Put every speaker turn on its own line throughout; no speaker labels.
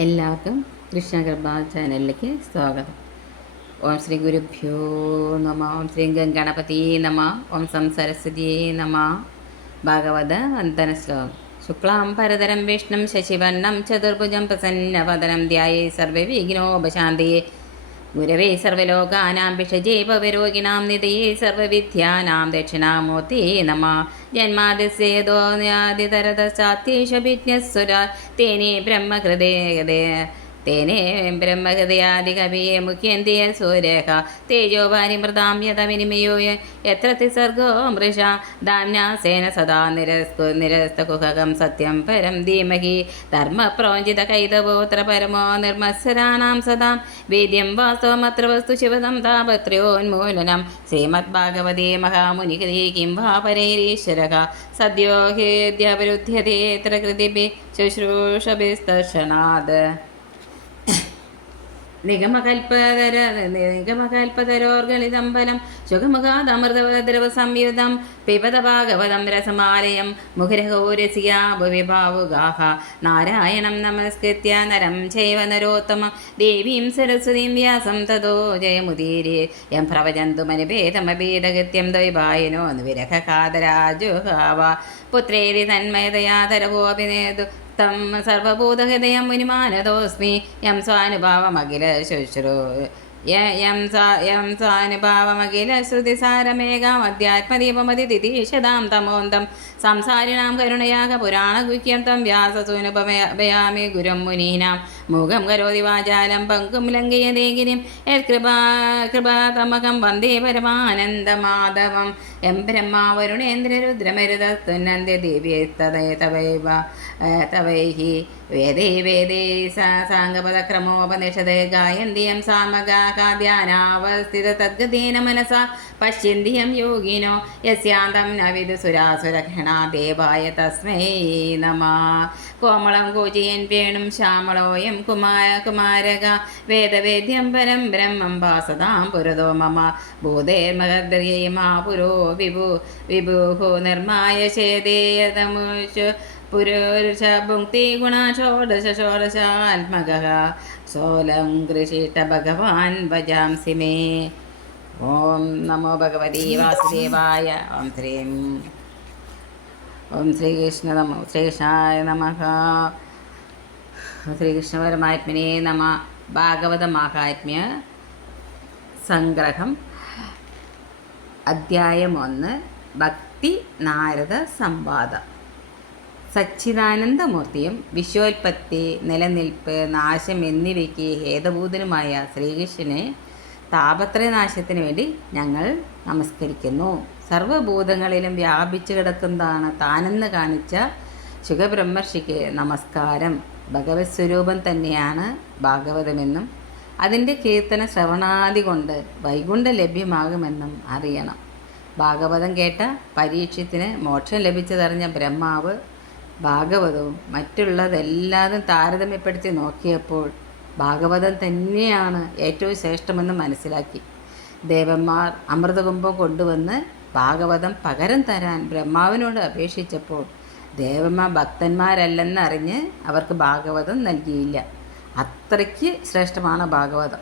എല്ലാവർക്കും കൃഷ്ണകൃപ ചാനലിലേക്ക് സ്വാഗതം. ഓം ശ്രീ ഗുരുഭ്യോ നമ ഓം ശ്രീ ഗംഗണപതി നമ ഓം സം സരസ്വതി നമ. ഭാഗവത വന്ദന ശ്ലോകം ശുക്ലാം പരതരം വിഷ്ണും ശശിവർണം ചതുർഭുജം പ്രസന്നവതനം ധ്യായേ സർവേ വിഘ്നോപശാന്തിയെ. ഗുരവേ സർവലോകാനാം വിഷജേ നിധയേ സർവവിദ്യാനാം ദക്ഷിണാമൂർത്തി നമ. ജന്മാദിസേതോന്യാദിതരതശ്ചാത്യീശഭിജ്ഞസ്വര തേനേ ബ്രഹ്മഹൃദേ തേനേ ബ്രഹ്മഹൃദയാദികവിയെ മുഖ്യന്തിയ സൂരേഖ. തേജോവാരി മൃതാം യഥവിനിമയോ എത്ര തിസർഗോ മൃഷ. ദാംനാസേന സദാ നിരസ്തു നിരസ്തകുഹകം സത്യം പരം ധീമഹി. ധർമ്മപ്രോഞ്ചിത കൈതവോത്ര പരമോ നിർമ്മത്സരാണാം സദാം. വേദ്യം വാസ്തവമത്ര വസ്തു ശിവദം താപത്രയോന്മൂലനം. ശ്രീമദ്ഭാഗവതേ മഹാമുനികൃതി കിം വാ പരൈരീശ്വരः സദ്യോ ഹേദ്യപരുദ്ധ്യതേത്ര കൃതിഭി ശുശ്രൂഷഭിസ്തർശനാത് നിഗമകൽപ്പതര നിഗമകൽപ്പതരോർഗളിതം ഫലം സംയുതം പിബത ഭാഗവതം രസമാലയം മുഖരഹോരസിയാ നാരായണം നമസ്കൃത്യ നരം ചൈവ നരോത്തമ ദേവീം സരസ്വതീം വ്യാസം തതോ ജയമുദീരേ. യം പ്രവചന്തു മനുഭേദമഭേദഗത്യം ദ്വൈപായനോ വിരഹകാതരാജുഹാവ പുത്രേരി തന്മയതയാതരവോഭിനേതു തം സർവഭൂതഹൃദയം മുനിമാനതോസ്മി യം സ്വാനുഭാവമഖില ശുശ്രൂ യം യം സ്വാനുഭാവമഖില ശ്രുതിസാരമേകാമധ്യാത്മദീപമതി തിതീഷതാം തമോന്തം. സംസാരിണാം കരുണയാക പുരാണഗുഹ്യം തം വ്യാസസൂനുപമയാമി ഗുരും മുനീനാം. മുഖം കരോതി വാചാലം പങ്കും ലങ്കയ യത്കൃപാ കൃപാതമകം വന്ദേ പരമാനന്ദ മാധവം എം ബ്രഹ്മാവരുണേന്ദ്രരുദ്രമരുതത്തുനന്ദ്യ തവൈവ തവൈഹി. വേദേ വേദേ സാംഗപദക്രമോപനിഷദേ ഗായന്തിയം സാമകാദ്യാനാവസ്ഥിത തദ്ഗതേന മനസ പശ്യന്തിയം യോഗിനോ. യസ്യാന്തം ന വിദുസുരാസുരഘണാ ദേവായ തസ്മൈ നമ. കോമളം കോചിയൻ വേണും ശ്യാമളോയം കുമാര കുമാരക വേദവേദ്യം പരം ബ്രഹ്മം വാസതാം പുരതോ മമ. ഭൂതേർമഹദ്രയേ മാ പുരോ വിഭു വിഭുഹോ നിർമായ ചേതേയതമുഷു ഭുക്തി ഗുണ ഷോഡശ ഷോഡശാത്മക സോലം കൃഷിട്ട ഭഗവാൻ ഭജാംസി മേ. ഓം നമോ ഭഗവതി വാസുദേവായ. ഓം ശ്രീം. ഓം ശ്രീകൃഷ്ണ നമോ ശ്രീകൃഷ്ണായ നമ. ശ്രീകൃഷ്ണ പരമാത്മനെ നമ ഭാഗവത മാഹാത്മ്യ സംഗ്രഹം. അധ്യായം ഒന്ന് ഭക്തി നാരദ സംവാദം. സച്ചിദാനന്ദമൂർത്തിയും വിശ്വോൽപത്തി നിലനിൽപ്പ് നാശം എന്നിവയ്ക്ക് ഹേതഭൂതനുമായ ശ്രീകൃഷ്ണനെ താപത്രയനാശത്തിന് വേണ്ടി ഞങ്ങൾ നമസ്കരിക്കുന്നു. സർവഭൂതങ്ങളിലും വ്യാപിച്ചു കിടക്കുന്നതാണ് താനെന്ന് കാണിച്ച ശുഖബ്രഹ്മർഷിക്ക് നമസ്കാരം. ഭഗവത് സ്വരൂപം തന്നെയാണ് ഭാഗവതമെന്നും അതിന്റെ കീർത്തന ശ്രവണാദി കൊണ്ട് വൈകുണ്ഠം ലഭ്യമാകുമെന്നും അറിയണം. ഭാഗവതം കേട്ട പരീക്ഷത്തിന് മോക്ഷം ലഭിച്ചതറിഞ്ഞ ബ്രഹ്മാവ് ഭാഗവതവും മറ്റുള്ളതെല്ലാതും താരതമ്യപ്പെടുത്തി നോക്കിയപ്പോൾ ഭാഗവതം തന്നെയാണ് ഏറ്റവും ശ്രേഷ്ഠമെന്ന് മനസ്സിലാക്കി. ദേവന്മാർ അമൃതകുംഭം കൊണ്ടുവന്ന് ഭാഗവതം പകരം തരാൻ ബ്രഹ്മാവിനോട് അപേക്ഷിച്ചപ്പോൾ ദേവന്മാർ ഭക്തന്മാരല്ലെന്നറിഞ്ഞ് അവർക്ക് ഭാഗവതം നൽകിയില്ല. അത്രയ്ക്ക് ശ്രേഷ്ഠമാണ് ഭാഗവതം.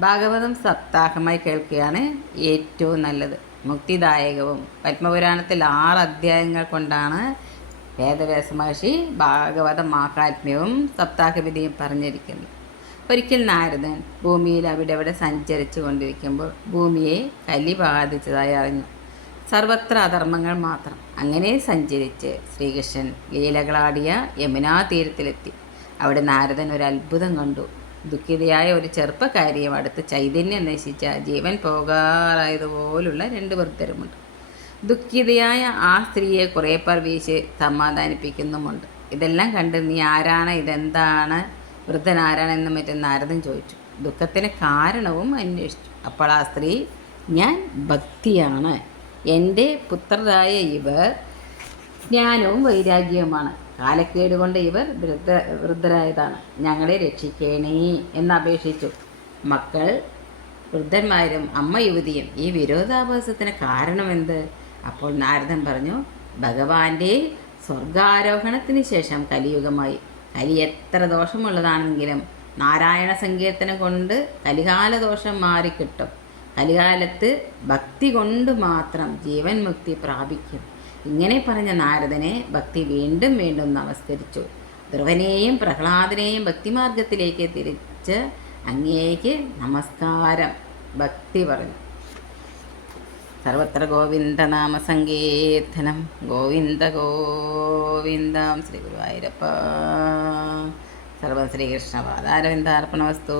ഭാഗവതം സപ്താഹമായി കേൾക്കുകയാണ് ഏറ്റവും നല്ലത്. മുക്തിദായകവും പത്മപുരാണത്തിൽ ആറ് അധ്യായങ്ങൾ കൊണ്ടാണ് വേദവ്യാസ മഹർഷി ഭാഗവത മാഹാത്മ്യവും സപ്താഹവിധിയും പറഞ്ഞിരിക്കുന്നത്. ഒരിക്കൽ നാരദൻ ഭൂമിയിൽ അവിടെ അവിടെ സഞ്ചരിച്ചു കൊണ്ടിരിക്കുമ്പോൾ ഭൂമിയെ കലി ബാധിച്ചതായി അറിഞ്ഞു. സർവത്ര അധർമ്മങ്ങൾ മാത്രം. അങ്ങനെ സഞ്ചരിച്ച് ശ്രീകൃഷ്ണൻ ലീലകളാടിയ യമുനാ തീരത്തിലെത്തി. അവിടെ നാരദൻ ഒരു അത്ഭുതം കണ്ടു. ദുഃഖിതയായ ഒരു ചെറുപ്പക്കാരിയും അടുത്ത് ചൈതന്യം നശിച്ച ജീവൻ പോകാറായതുപോലുള്ള രണ്ട് വൃദ്ധരുമുണ്ട്. ദുഃഖിതയായ ആ സ്ത്രീയെ കുറേ പേർ വീശി സമാധാനിപ്പിക്കുന്നുമുണ്ട്. ഇതെല്ലാം കണ്ട് നീ ആരാണ്? ഇതെന്താണ്? വൃദ്ധൻ ആരാണെന്നും മറ്റും നാരദൻ ചോദിച്ചു. ദുഃഖത്തിന് കാരണവും അന്വേഷിച്ചു. അപ്പോൾ ആ സ്ത്രീ ഞാൻ ഭക്തിയാണ്. എന്റെ പുത്രരായ ഇവർ ജ്ഞാനവും വൈരാഗ്യവുമാണ്. കാലക്കേട് കൊണ്ട് ഇവർ വൃദ്ധ വൃദ്ധരായതാണ്. ഞങ്ങളെ രക്ഷിക്കണേ എന്നപേക്ഷിച്ചു മക്കൾ വൃദ്ധന്മാരും അമ്മ യുവതിയും ഈ വിരോധാഭാസത്തിന് കാരണമെന്ത്? അപ്പോൾ നാരദൻ പറഞ്ഞു ഭഗവാന്റെ സ്വർഗാരോഹണത്തിന് ശേഷം കലിയുഗമായി. കലി എത്ര ദോഷമുള്ളതാണെങ്കിലും നാരായണ സങ്കീർത്തനം കൊണ്ട് കലികാല ദോഷം മാറിക്കിട്ടും. കലികാലത്ത് ഭക്തി കൊണ്ട് മാത്രം ജീവൻ മുക്തി പ്രാപിക്കും. ഇങ്ങനെ പറഞ്ഞ നാരദനെ ഭക്തി വീണ്ടും വീണ്ടും നമസ്കരിച്ചു ധ്രുവനെയും പ്രഹ്ലാദനെയും ഭക്തിമാർഗത്തിലേക്ക് തിരിച്ച് അങ്ങേക്ക് നമസ്കാരം ഭക്തി പറഞ്ഞു. സർവത്ര ഗോവിന്ദനാമ സങ്കീർത്തനം ഗോവിന്ദ ഗോവിന്ദം ശ്രീ ഗുരുവായൂരപ്പ. സർവം ശ്രീകൃഷ്ണ പാദാരവിന്ദാർപ്പണവസ്തു